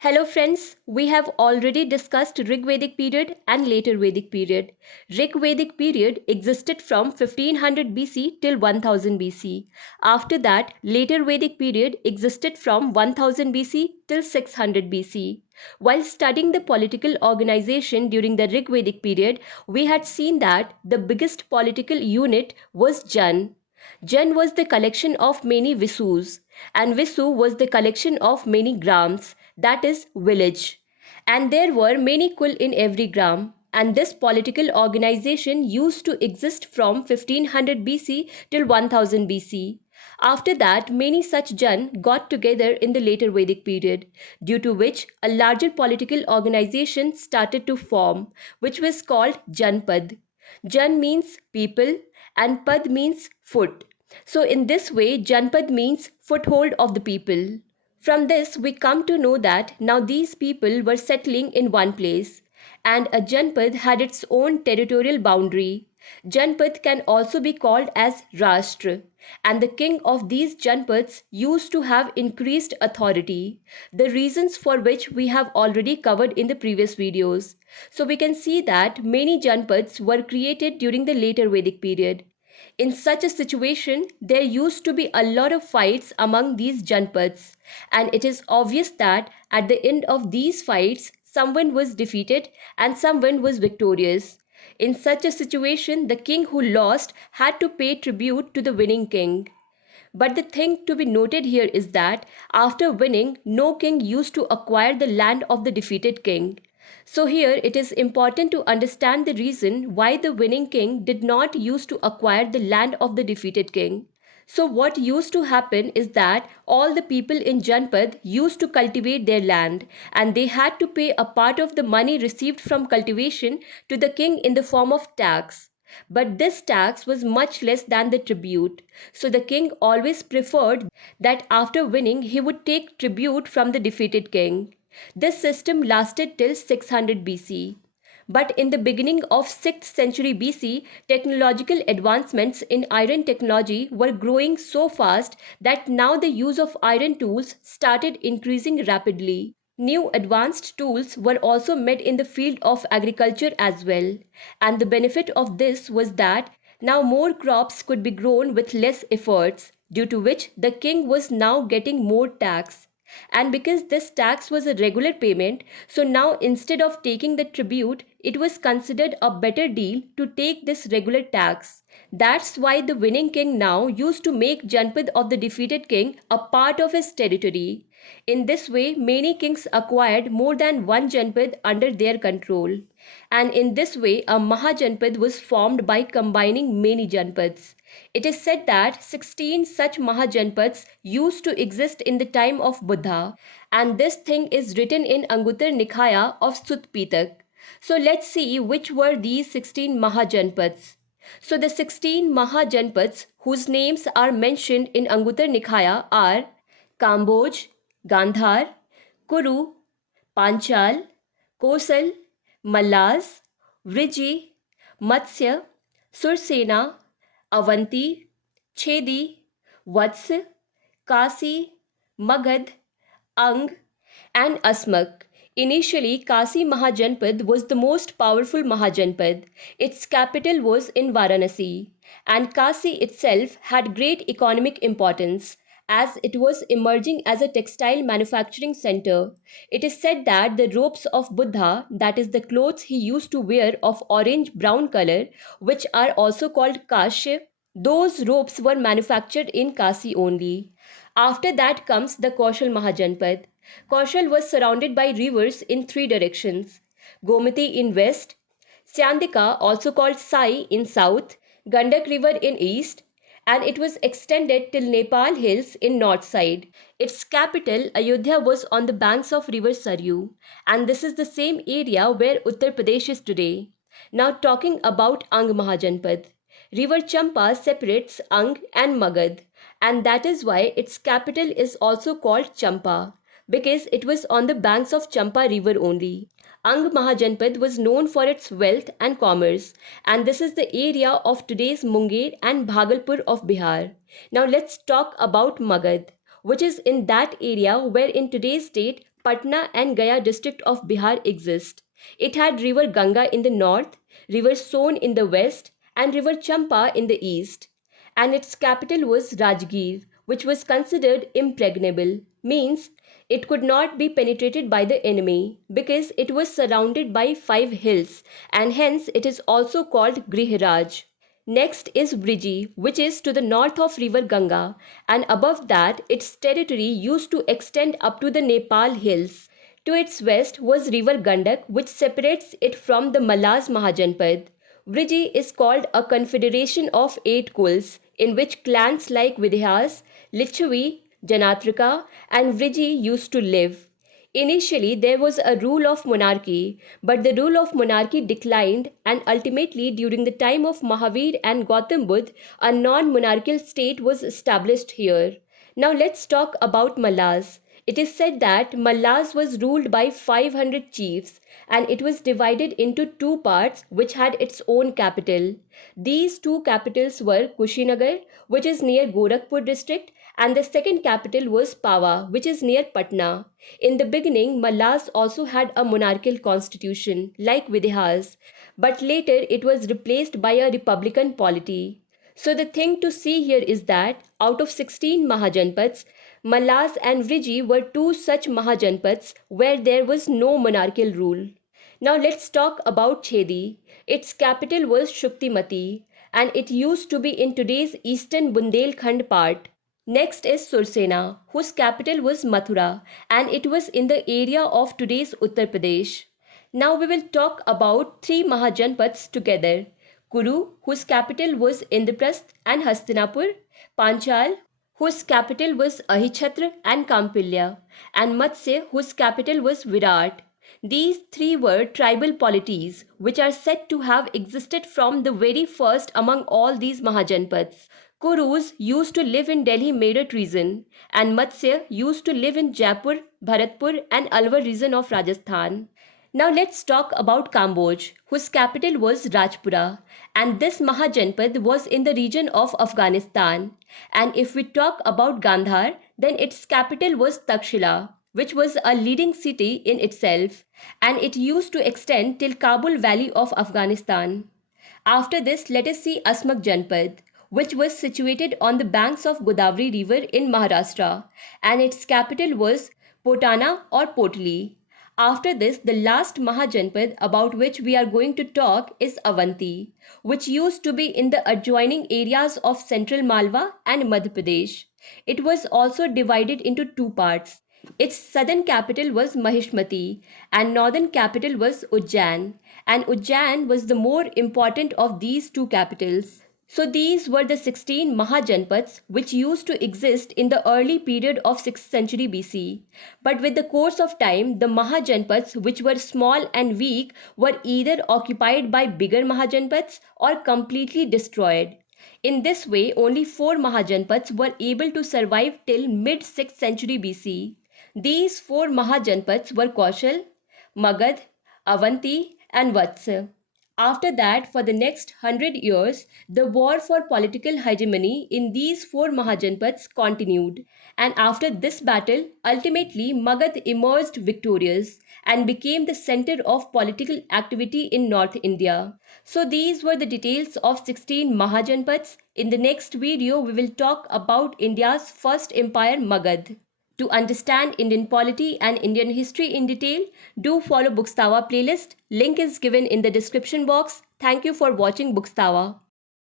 Hello friends, we have already discussed Rig Vedic period and later Vedic period. Rig Vedic period existed from 1500 BC till 1000 BC. After that, later Vedic period existed from 1000 BC till 600 BC. While studying the political organization during the Rig Vedic period, we had seen that the biggest political unit was Jan. Jan was the collection of many Visus, and Visu was the collection of many grams, that is, village. And there were many kul in every gram. And this political organization used to exist from 1500 BC till 1000 BC. After that, many such Jan got together in the later Vedic period, due to which a larger political organization started to form, which was called Janpad. Jan means people and Pad means foot. So in this way, Janpad means foothold of the people. From this, we come to know that now these people were settling in one place, and a Janpad had its own territorial boundary. Janpad can also be called as Rashtra, and the king of these Janpads used to have increased authority, the reasons for which we have already covered in the previous videos. So we can see that many Janpads were created during the later Vedic period. In such a situation, there used to be a lot of fights among these Janpads, and it is obvious that at the end of these fights, someone was defeated and someone was victorious. In such a situation, the king who lost had to pay tribute to the winning king. But the thing to be noted here is that after winning, no king used to acquire the land of the defeated king. So here it is important to understand the reason why the winning king did not used to acquire the land of the defeated king. So what used to happen is that all the people in Janpad used to cultivate their land, and they had to pay a part of the money received from cultivation to the king in the form of tax. But this tax was much less than the tribute, so the king always preferred that after winning he would take tribute from the defeated king. This system lasted till 600 BC. But in the beginning of 6th century BC, technological advancements in iron technology were growing so fast that now the use of iron tools started increasing rapidly. New advanced tools were also made in the field of agriculture as well, and the benefit of this was that now more crops could be grown with less efforts, due to which the king was now getting more tax. And because this tax was a regular payment, so now instead of taking the tribute, it was considered a better deal to take this regular tax. That's why the winning king now used to make Janpad of the defeated king a part of his territory. In this way, many kings acquired more than one Janpad under their control. And in this way, a Mahajanpad was formed by combining many Janpads. It is said that 16 such Mahajanpads used to exist in the time of Buddha, and this thing is written in Angutar Nikaya of Sut Pitak. So let's see which were these 16 Mahajanpads. So the 16 Mahajanpads whose names are mentioned in Angutar Nikaya are Kamboj, Gandhar, Kuru, Panchal, Kosal, Mallas, Vriji, Matsya, Sursena, Avanti, Chedi, Vats, Kasi, Magad, Ang, and Asmak. Initially, Kasi Mahajanpad was the most powerful Mahajanpad. Its capital was in Varanasi, and Kasi itself had great economic importance as it was emerging as a textile manufacturing center. It is said that the robes of Buddha, that is the clothes he used to wear of orange brown color, which are also called kash, those robes were manufactured in Kasi only. After that comes the Kaushal Mahajanpad. Kaushal was surrounded by rivers in three directions: Gomati in west, Syandika, also called Sai, in south, Gandak river in east, and it was extended till Nepal hills in north side. Its capital Ayodhya was on the banks of river Saryu, and this is the same area where Uttar Pradesh is today. Now talking about Ang Mahajanpad. River Champa separates Ang and Magad, and that is why its capital is also called Champa, because it was on the banks of Champa river only. Ang Mahajanpad was known for its wealth and commerce, and this is the area of today's Munger and Bhagalpur of Bihar. Now let's talk about Magad, which is in that area where in today's date Patna and Gaya district of Bihar exist. It had river Ganga in the north, river Son in the west, and river Champa in the east. And its capital was Rajgir, which was considered impregnable, means it could not be penetrated by the enemy because it was surrounded by 5 hills, and hence it is also called Grihraj. Next is Briji, which is to the north of river Ganga, and above that its territory used to extend up to the Nepal hills. To its west was river Gandak, which separates it from the Malaz Mahajanpad. Briji is called a confederation of 8 kuls, in which clans like Vidhyas, Lichavi, Janatrika, and Vriji used to live. Initially, there was a rule of monarchy, but the rule of monarchy declined, and ultimately, during the time of Mahavir and Gautam Buddha, a non monarchical state was established here. Now, let's talk about Mallas. It is said that Mallas was ruled by 500 chiefs, and it was divided into 2 parts which had its own capital. These 2 capitals were Kushinagar, which is near Gorakhpur district, and the second capital was Pawa, which is near Patna. In the beginning, Mallas also had a monarchical constitution, like Vidhas, but later it was replaced by a republican polity. So the thing to see here is that out of 16 Mahajanpads, Mallas and Vriji were 2 such Mahajanpads where there was no monarchical rule. Now let's talk about Chedi. Its capital was Shuktimati, and it used to be in today's eastern Bundelkhand part. Next is Sursena, whose capital was Mathura, and it was in the area of today's Uttar Pradesh. Now we will talk about 3 Mahajanpads together. Kuru, whose capital was Indraprasth and Hastinapur, Panchal, whose capital was Ahichhatra and Kampilya, and Matsya, whose capital was Virat. These 3 were tribal polities which are said to have existed from the very first among all these Mahajanpads. Kurus used to live in Delhi Meerut region, and Matsya used to live in Jaipur, Bharatpur, and Alwar region of Rajasthan. Now let's talk about Kamboj, whose capital was Rajpura, and this Mahajanpad was in the region of Afghanistan. And if we talk about Gandhar, then its capital was Takshila, which was a leading city in itself, and it used to extend till Kabul Valley of Afghanistan. After this, let us see Asmak Janpad, which was situated on the banks of Godavari River in Maharashtra, and its capital was Potana or Potli. After this, the last Mahajanpad about which we are going to talk is Avanti, which used to be in the adjoining areas of central Malwa and Madhya Pradesh. It was also divided into 2 parts. Its southern capital was Mahishmati and northern capital was Ujjain, and Ujjain was the more important of these 2 capitals. So these were the 16 Mahajanpads which used to exist in the early period of 6th century BC. But with the course of time, the Mahajanpads which were small and weak were either occupied by bigger Mahajanpads or completely destroyed. In this way, only 4 Mahajanpads were able to survive till mid 6th century BC. These 4 Mahajanpads were Kaushal, Magad, Avanti, and Vatsa. After that, for the next 100 years, the war for political hegemony in these 4 Mahajanpads continued. And after this battle, ultimately Magad emerged victorious and became the center of political activity in North India. So these were the details of 16 Mahajanpads. In the next video, we will talk about India's first empire, Magad. To understand Indian polity and Indian history in detail, do follow Bookstawa playlist. Link is given in the description box. Thank you for watching Bookstawa.